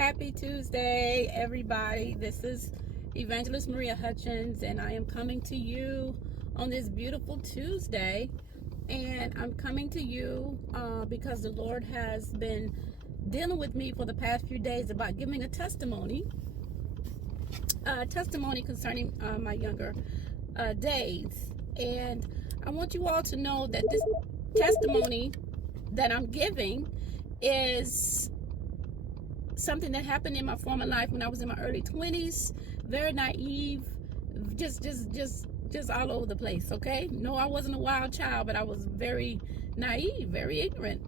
Happy Tuesday, everybody. This is Evangelist Maria Hutchins, and I am coming to you on this beautiful Tuesday. And I'm coming to you because the Lord has been dealing with me for the past few days about giving a testimony concerning my younger days. And I want you all to know that this testimony that I'm giving is something that happened in my former life when I was in my early 20s. Very naive, just all over the place. Okay, no, I wasn't a wild child, but I was very naive, very ignorant.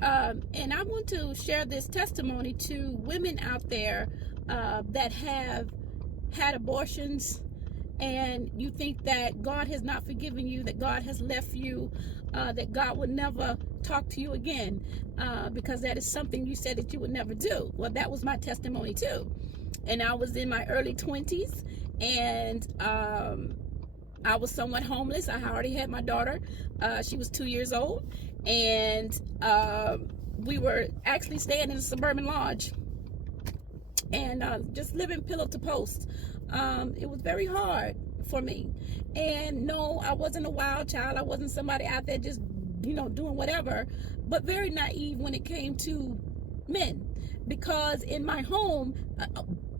And I want to share this testimony to women out there that have had abortions, and you think that God has not forgiven you, that God has left you, that God would never talk to you again, because that is something you said that you would never do. Well, that was my testimony too. And I was in my early 20s, and I was somewhat homeless. I already had my daughter. She was 2 years old, and we were actually staying in a suburban lodge and just living pillow to post. It was very hard for me. And no, I wasn't a wild child. I wasn't somebody out there just, doing whatever, but very naive when it came to men. Because in my home,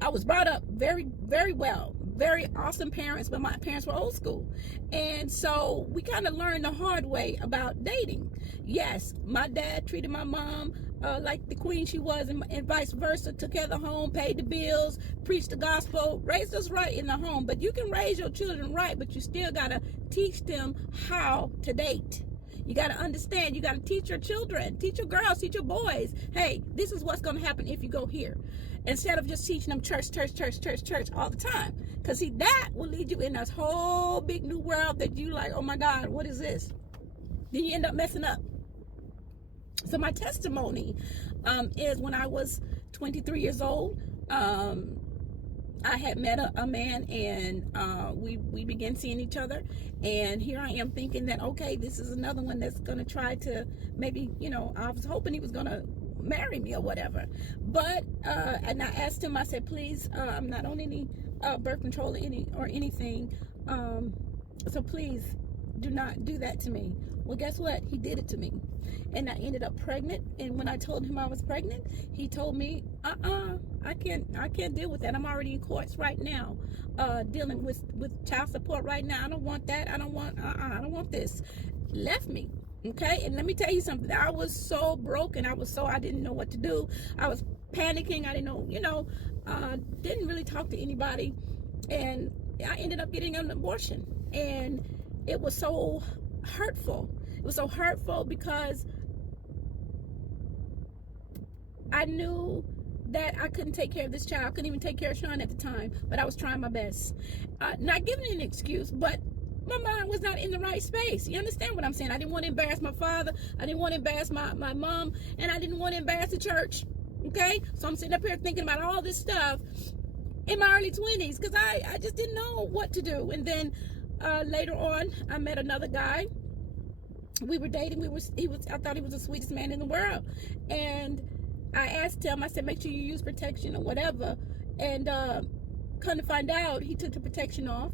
I was brought up very, very well. Very awesome parents, but my parents were old school. And so we kind of learned the hard way about dating. Yes, my dad treated my mom like the queen she was, and vice versa. Took care of the home, paid the bills, preached the gospel, raised us right in the home. But you can raise your children right, but you still got to teach them how to date. You got to understand, you got to teach your children, teach your girls, teach your boys, hey, this is what's going to happen if you go here. Instead of just teaching them church all the time. Because see, that will lead you in this whole big new world that you like, oh my God, what is this? Then you end up messing up. So my testimony is when I was 23 years old, I had met a man, and we began seeing each other. And here I am thinking that, okay, this is another one that's going to try to maybe, I was hoping he was going to marry me or whatever. But, and I asked him, I said, please, I'm not on any birth control or anything. So please do not do that to me. Well, guess what? He did it to me. And I ended up pregnant. And when I told him I was pregnant, he told me, I can't deal with that. I'm already in courts right now, dealing with child support right now. I don't want that. I don't want this. Left me. Okay. And let me tell you something. I was so broken. I didn't know what to do. I was panicking. I didn't know, didn't really talk to anybody. And I ended up getting an abortion. And it was so hurtful. It was so hurtful because I knew that I couldn't take care of this child. I couldn't even take care of Sean at the time, but I was trying my best. Not giving an excuse, but my mind was not in the right space. You understand what I'm saying? I didn't want to embarrass my father. I didn't want to embarrass my mom, and I didn't want to embarrass the church. Okay? So I'm sitting up here thinking about all this stuff in my early 20s because I just didn't know what to do. And then later on, I met another guy. We were dating. I thought he was the sweetest man in the world. And I asked him, I said, make sure you use protection or whatever. And come to find out, he took the protection off.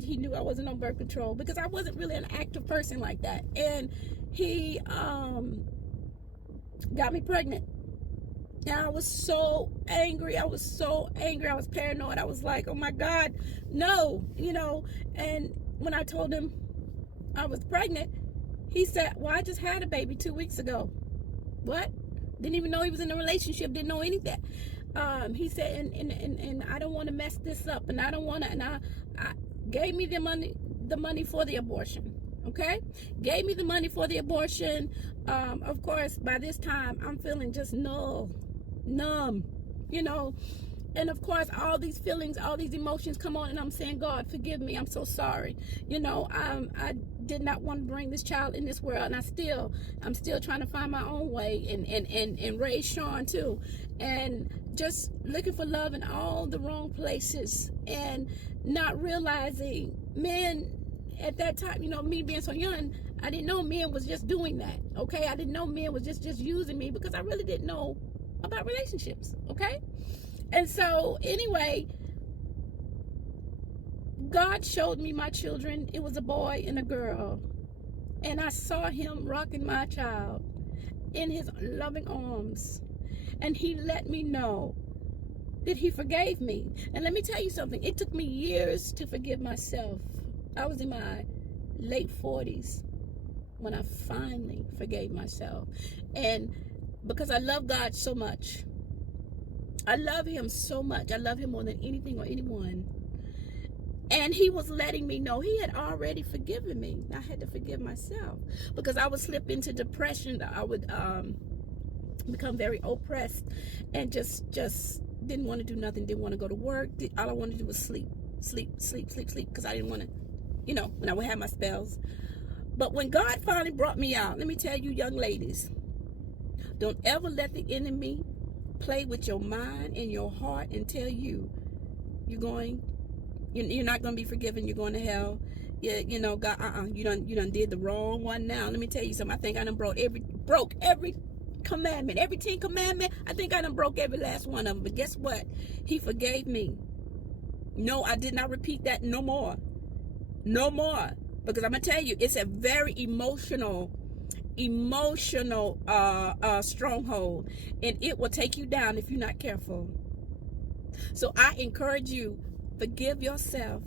He knew I wasn't on birth control because I wasn't really an active person like that. And he got me pregnant. And I was so angry. I was paranoid. I was like, oh my God, no, And when I told him I was pregnant, he said, well, I just had a baby 2 weeks ago. What? Didn't even know he was in a relationship. Didn't know any of that. He said, and I don't want to mess this up. And I don't want to. And I gave me the money for the abortion. Okay? Gave me the money for the abortion. Of course, by this time, I'm feeling just numb. And of course, all these feelings, all these emotions come on, and I'm saying, God, forgive me. I'm so sorry. I did not want to bring this child in this world, and I'm still trying to find my own way and raise Sean too, and just looking for love in all the wrong places, and not realizing men at that time, me being so young, I didn't know men was just doing that. Okay, I didn't know men was just using me because I really didn't know about relationships, okay? And so anyway, God showed me my children. It was a boy and a girl. And I saw him rocking my child in his loving arms. And he let me know that he forgave me. And let me tell you something. It took me years to forgive myself. I was in my late 40s when I finally forgave myself. And because I love God so much. I love him so much. I love him more than anything or anyone. And he was letting me know he had already forgiven me. I had to forgive myself because I would slip into depression. I would become very oppressed and just didn't want to do nothing. Didn't want to go to work. All I wanted to do was sleep because I didn't want to, when I would have my spells. But when God finally brought me out, let me tell you, young ladies, don't ever let the enemy play with your mind and your heart and tell you you're not going to be forgiven. You're going to hell. God, you done did the wrong one now. Let me tell you something. I think I done broke every commandment, every 10 commandment. I think I done broke every last one of them. But guess what? He forgave me. No, I did not repeat that no more. No more. Because I'm going to tell you, it's a very emotional stronghold. And it will take you down if you're not careful. So I encourage you, forgive yourself.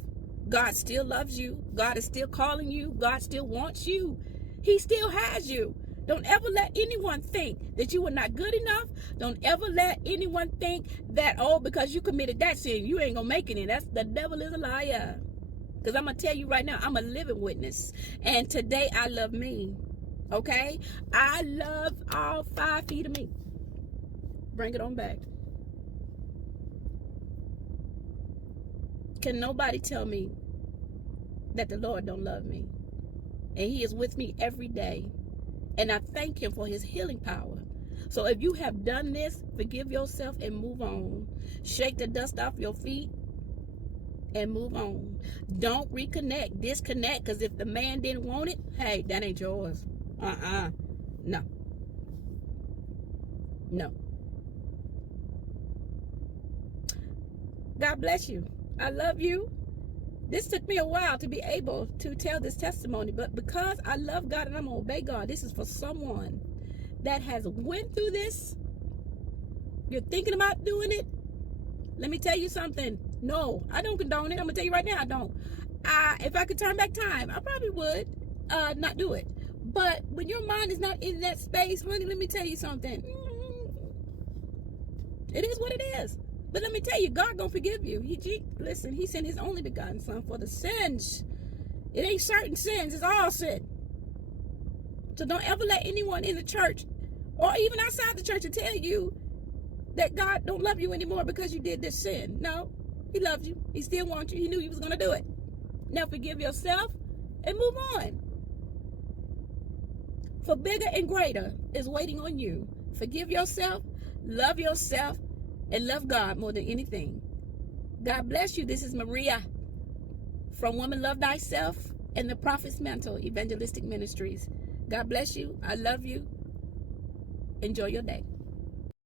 God still loves you. God is still calling you. God still wants you. He still has you. Don't ever let anyone think that you were not good enough. Don't ever let anyone think that, because you committed that sin, you ain't going to make it in. The devil is a liar. Because I'm going to tell you right now, I'm a living witness. And today I love me. Okay? I love all 5 feet of me. Bring it on back. Can nobody tell me that the Lord don't love me? And he is with me every day. And I thank him for his healing power. So if you have done this, forgive yourself and move on. Shake the dust off your feet and move on. Don't reconnect, disconnect, because if the man didn't want it, hey, that ain't yours. No. God bless you. I love you. This took me a while to be able to tell this testimony, but because I love God and I'm going to obey God, this is for someone that has went through this. You're thinking about doing it. Let me tell you something. No, I don't condone it. I'm going to tell you right now, I don't. If I could turn back time, I probably would not do it. But when your mind is not in that space, honey, let me tell you something. It is what it is. But let me tell you, God gonna forgive you. Listen, he sent his only begotten son for the sins. It ain't certain sins, it's all sin. So don't ever let anyone in the church or even outside the church to tell you that God don't love you anymore because you did this sin. No, he loves you. He still wants you. He knew you was gonna do it. Now forgive yourself and move on. For bigger and greater is waiting on you. Forgive yourself, love yourself, and love God more than anything. God bless you. This is Maria from Woman Love Thyself and the Prophet's Mantle Evangelistic Ministries. God bless you. I love you. Enjoy your day.